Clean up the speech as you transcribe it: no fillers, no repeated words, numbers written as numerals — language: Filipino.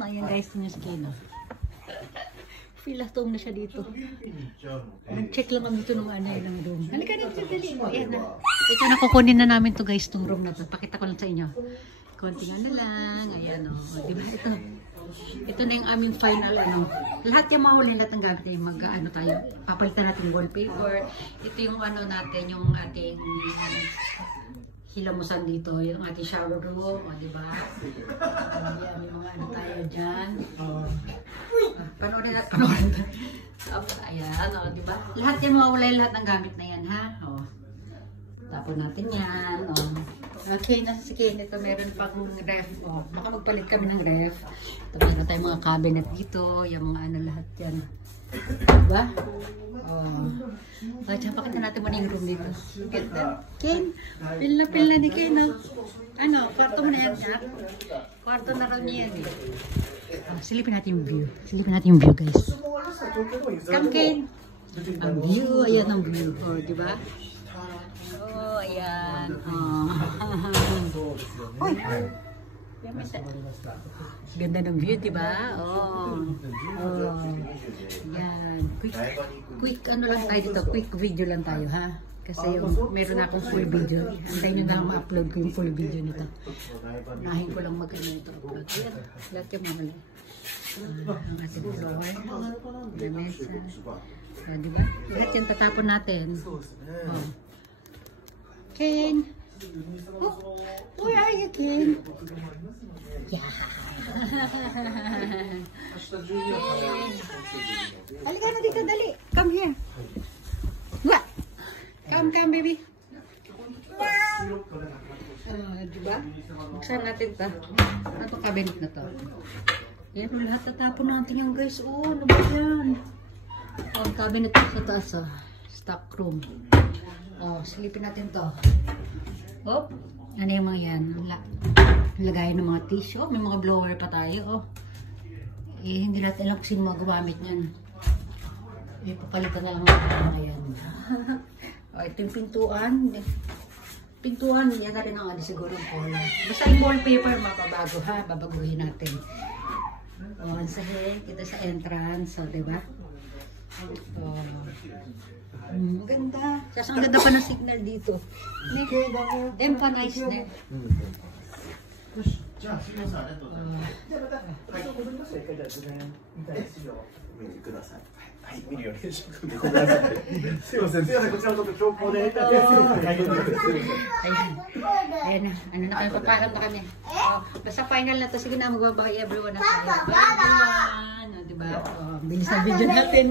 Ayan guys, ito yung skin. Feel at home na siya dito. Nag-check lang kami ito ng ano yung room. Halika na dito, dali. Ayan na. Ito na, kukunin na namin to guys, itong room na to. Pakita ko lang sa inyo. Konti nga na lang. Ayan o. Diba? Ito na yung aming final ano. Lahat yung mahuli lahat ng gamit yung mag-ano tayo. Papalitan natin wallpaper. Ito yung ano natin, yung ating hilamusan dito, yung ating shower room, o diba? Ayan, may mga ano tayo dyan. Panoorin at panoorin. Ayan, o diba? Lahat yung mawalay, lahat ng gamit na yan, ha? O. Tapon natin yan, o. Okay, nasa si Ken, ito meron pang ref, o. Baka magpalit kami ng ref. Ito meron tayong mga cabinet dito, yung mga ano lahat yan. Diba? Tsaka pakita natin muna yung room dito. Ganda. Ken, pil na ni Ken. Ano, kwarto mo na yan niya? Kwarto na raw niya yan eh. Silipin natin yung view. Silipin natin yung view guys. Come Ken. Ang view, ayan ang view. O, diba? Oh, ayan. Uy! Ganda ng view, diba? Oh. Yan. Quick ano lang tayo dito. Quick video lang tayo, ha? Kasi meron akong full video. Antayin nyo na ma-upload ko yung full video nito. Nahin ko lang mag-ano ito upload. Ayan. Lahat yung mamali. Ang ating floor. Lamesa. So, diba? Lahat yung tatapon natin. Oh. Ken! Oh, where are you, Ken? Yeah. Halika na dito, dali. Come here. What? Come, baby. Diba? Buksan natin ito. Ano itong cabinet na to? Yan, lahat tatapon natin yan, guys. Oh, ano ba yan? Oh, cabinet sa taas, oh. Stock room. Oh, silipin natin to. Hop. Ano yung mga yan? Lagayan ng mga tissue. May mga blower pa tayo. Oh. Eh, hindi natin alam kung sino magagamit yan. Eh, papalitan na lang mga yan. Oh, ito yung pintuan. Pintuan, yan na rin ang siguro ang color. Basta yung wallpaper, mapabago ha. Babaguhin natin. Oh, ang sahig. Ito sa entrance. So, diba? Oh. Ganda. Kasi ang ganda pa ng signal dito. Empanize na. Ayan na. Ano na kayo? Papalam na kami. Basta final na to. Sige na, magbabahay everyone na kayo. Bye everyone. Diba? Bilis na video natin.